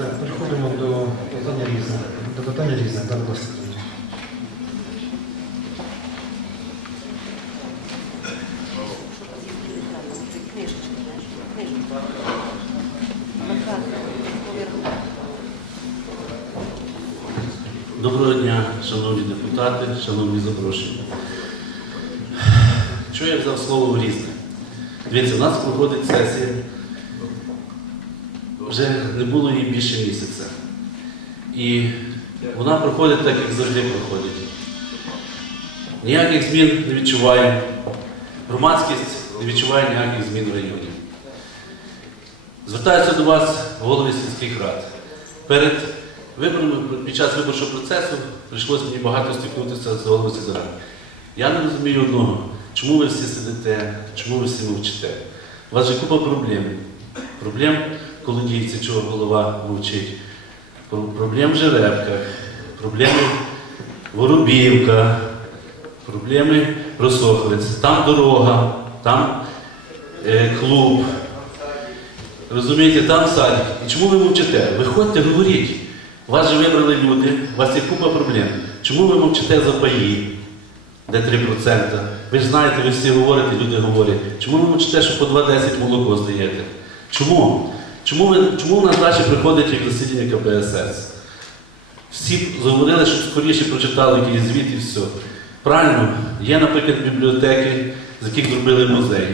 Так, переходимо до питання різне. До питання різне, так, будь ласка. Доброго дня, шановні депутати, шановні запрошені. Чого я взяв слово в різне? Дивіться, у нас проходить сесія. Вже не було її більше місяця. І вона проходить так, як завжди проходить. Ніяких змін не відчуваємо. Громадськість не відчуває ніяких змін в районі. Звертаюся до вас, голови сільських рад. Перед виборами, під час виборчого процесу прийшлося мені багато стикнутися з головою сільських рад. Я не розумію одного, чому ви всі сидите, чому ви всі мовчите. У вас же купа проблем. Проблем, діється, чого голова мовчить. Про- Проблем в жеребках, проблеми Воробівка, проблеми Росоховець. Там дорога, там е, клуб. Розумієте, там садик. І чому ви мовчите? Виходьте, говоріть. Вас же вибрали люди, у вас є купа проблем. Чому ви мовчите за паї, де 3%? Ви ж знаєте, ви всі говорите, люди говорять. Чому ви мовчите, що по 2,10 молоко здаєте? Чому? Чому, ви, чому в нас далі приходить як засідання КПСС? Всі говорили, щоб скоріше прочитали якийсь звіт і все. Правильно, є, наприклад, бібліотеки, з яких зробили музей.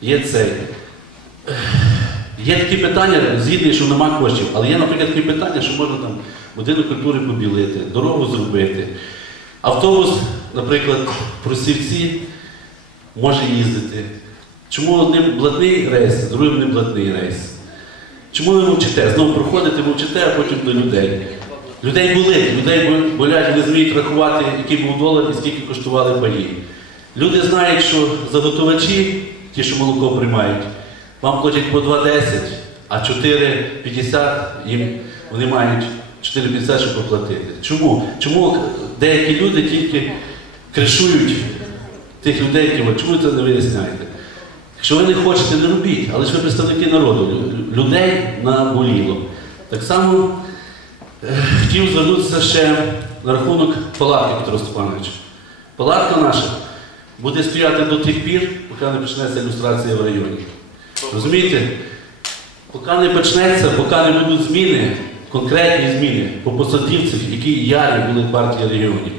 Є цей. Є такі питання, згідні, що нема коштів, але є, наприклад, такі питання, що можна там будинок культури побілити, дорогу зробити. Автобус, наприклад, просівці може їздити. Чому одним блатний рейс, другим не блатний рейс? Чому ви мовчите? Знову проходите, мовчите, а потім до людей. Людей болить, людей болять, не зміють рахувати, який був долар і скільки коштували паї. Люди знають, що заготовачі, ті, що молоко приймають, вам платять по 2,10, а 4,50 їм вони мають 4,50, щоб оплатити. Чому? Чому деякі люди тільки кришують тих людей, які чому це не виясняєте? Якщо ви не хочете, не робіть, але ж ви представники народу, людей наболіло. Так само е, хотів звернутися ще на рахунок палатки Петро Степанович. Палатка наша буде стояти до тих пір, поки не почнеться ілюстрація в районі. Розумієте? Поки не почнеться, поки не будуть зміни, конкретні зміни по посадівцях, які ярі були в партії регіонів.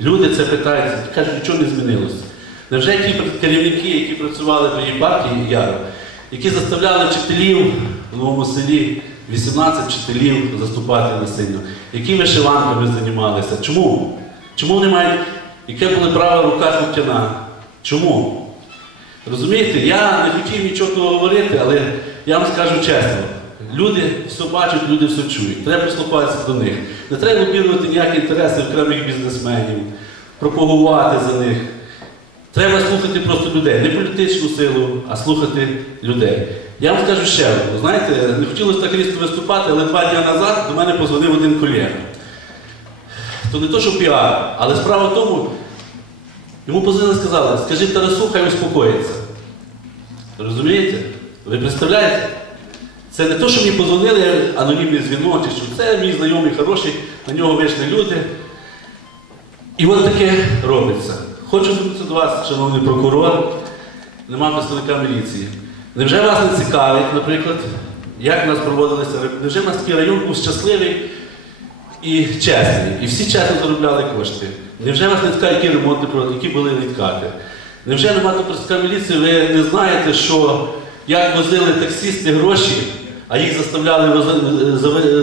Люди це питають, кажуть, нічого не змінилося. Невже ті керівники, які працювали при її партії Яру, які заставляли вчителів в новому селі 18 вчителів заступати насильно, які вишиванками займалися? Чому? Чому вони мають, яке були права рука Луктяна? Чому? Розумієте, я не хотів нічого говорити, але я вам скажу чесно. Люди все бачать, люди все чують. Треба прислухатися до них. Не треба лобірувати ніякі інтереси окремих бізнесменів, пропагувати за них. Треба слухати просто людей, не політичну силу, а слухати людей. Я вам скажу ще. Знаєте, не хотілося так різко виступати, але два дні назад до мене позвонив один колега. То не то, що піар, але справа в тому, йому позвонили і сказали, скажи Тарасу, хай успокоїться. Розумієте? Ви представляєте? Це не то, що мені позвонили анонімний дзвінок, що це мій знайомий хороший, на нього вийшли люди. І от таке робиться. Хочу звернутися до вас, шановний прокурор, нема представника міліції. Невже вас не цікавить, наприклад, як у нас проводилися Невже в нас такий район був щасливий і чесний, і всі чесно заробляли кошти? Невже вас не цікавить, які ремонти проводили, які були відкати? Невже немає представника міліції, ви не знаєте, що як возили таксисти гроші, а їх заставляли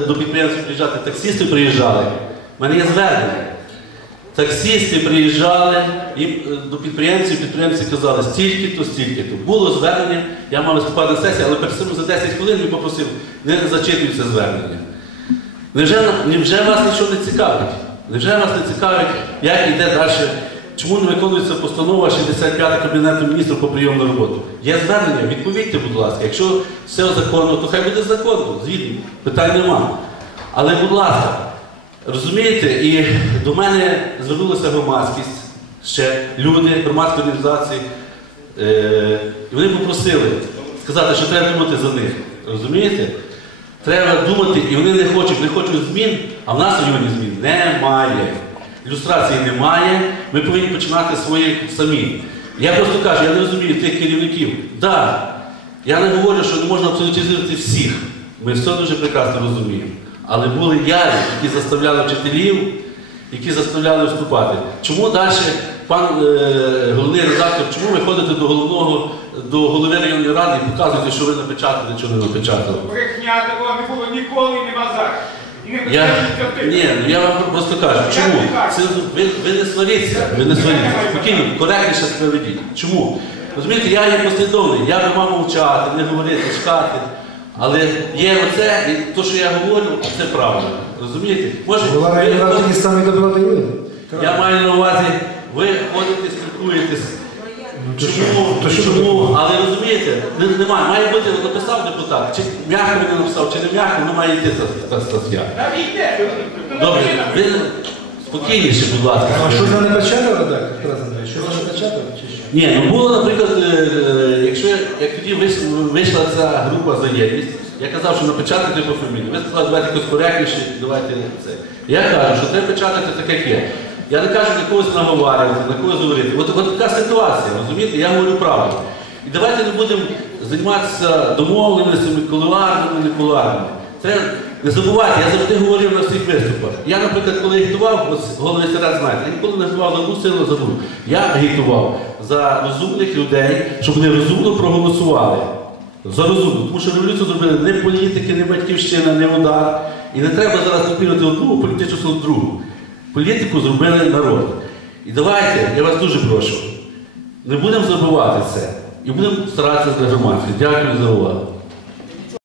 до підприємців приїжджати, таксисти приїжджали? У мене є звернення. Таксисти приїжджали і е, до підприємців, підприємці казали, стільки-то, стільки-то. Було звернення, я мав виступати на сесії, але перед цим за 10 хвилин він попросив, не зачитуйте звернення. Невже, невже вас нічого не цікавить? Невже вас не цікавить, як йде далі? Чому не виконується постанова 65 Кабінету міністрів по прийому на роботу? Є звернення, відповідьте, будь ласка. Якщо все законно, то хай буде законно, згідно, питань нема. Але, будь ласка, Розумієте, і до мене звернулася громадськість, ще люди, громадські організації, е, і вони попросили сказати, що треба думати за них. Розумієте? Треба думати, і вони не хочуть, не хочуть змін, а в нас в змін немає. Ілюстрації немає, ми повинні починати свої самі. Я просто кажу, я не розумію тих керівників. Да, я не говорю, що не можна абсолютизувати всіх. Ми все дуже прекрасно розуміємо. Але були яві, які заставляли вчителів, які заставляли вступати. Чому далі, пан е, головний редактор, чому ви ходите до головного, до голови районної ради і показуєте, що ви напечатали, що не напечатали? Брехня такого не було ніколи і нема зараз. І не Я, ні, ну я вам просто кажу, чому? Це, ви, ви не сваріться, ви не сваріться. Спокійно, коректніше себе ведіть. Чому? Розумієте, я є послідовний, я би мав мовчати, не говорити, чекати. Але є оце, і то, що я говорю, це правда. Розумієте? Може, Голова ви- районної ради такі самі доброти і ви. я маю на увазі, ви ходите, спілкуєтесь. Чому? то Чому? Але розумієте, не- немає. Має бути, от написав депутат, чи м'яко він написав, чи не м'яко, ну має йти та- та стаття. Добре, ви спокійніше, будь ласка. А що за не печатав редактор, Тарас Андрійович? Що за не печатав? Чи що? Ні, ну було, наприклад, е, е, якщо як тоді вийш- вийшла ця група за єдність, я казав, що напечатати по фамілії. Ви сказали, давайте якось коректніше, давайте це. Я кажу, що треба печатати так, як є. Я не кажу на когось наговарювати, на когось говорити. От, от така ситуація, розумієте, я говорю правду. І давайте не будемо займатися домовленостями, кулуарними, не кулуарними. Треба не забувати, я завжди говорив на всіх виступах. Я, наприклад, коли агітував, ось голови знаєте, я ніколи не агітував за одну силу, за. Я агітував за розумних людей, щоб вони розумно проголосували. За розумно. Тому що революцію зробили не політики, не батьківщина, не удар. І не треба зараз купувати одну політичну другу. Політику зробили народ. І давайте, я вас дуже прошу, не будемо забувати це. І будемо старатися для громадськості. Дякую за увагу.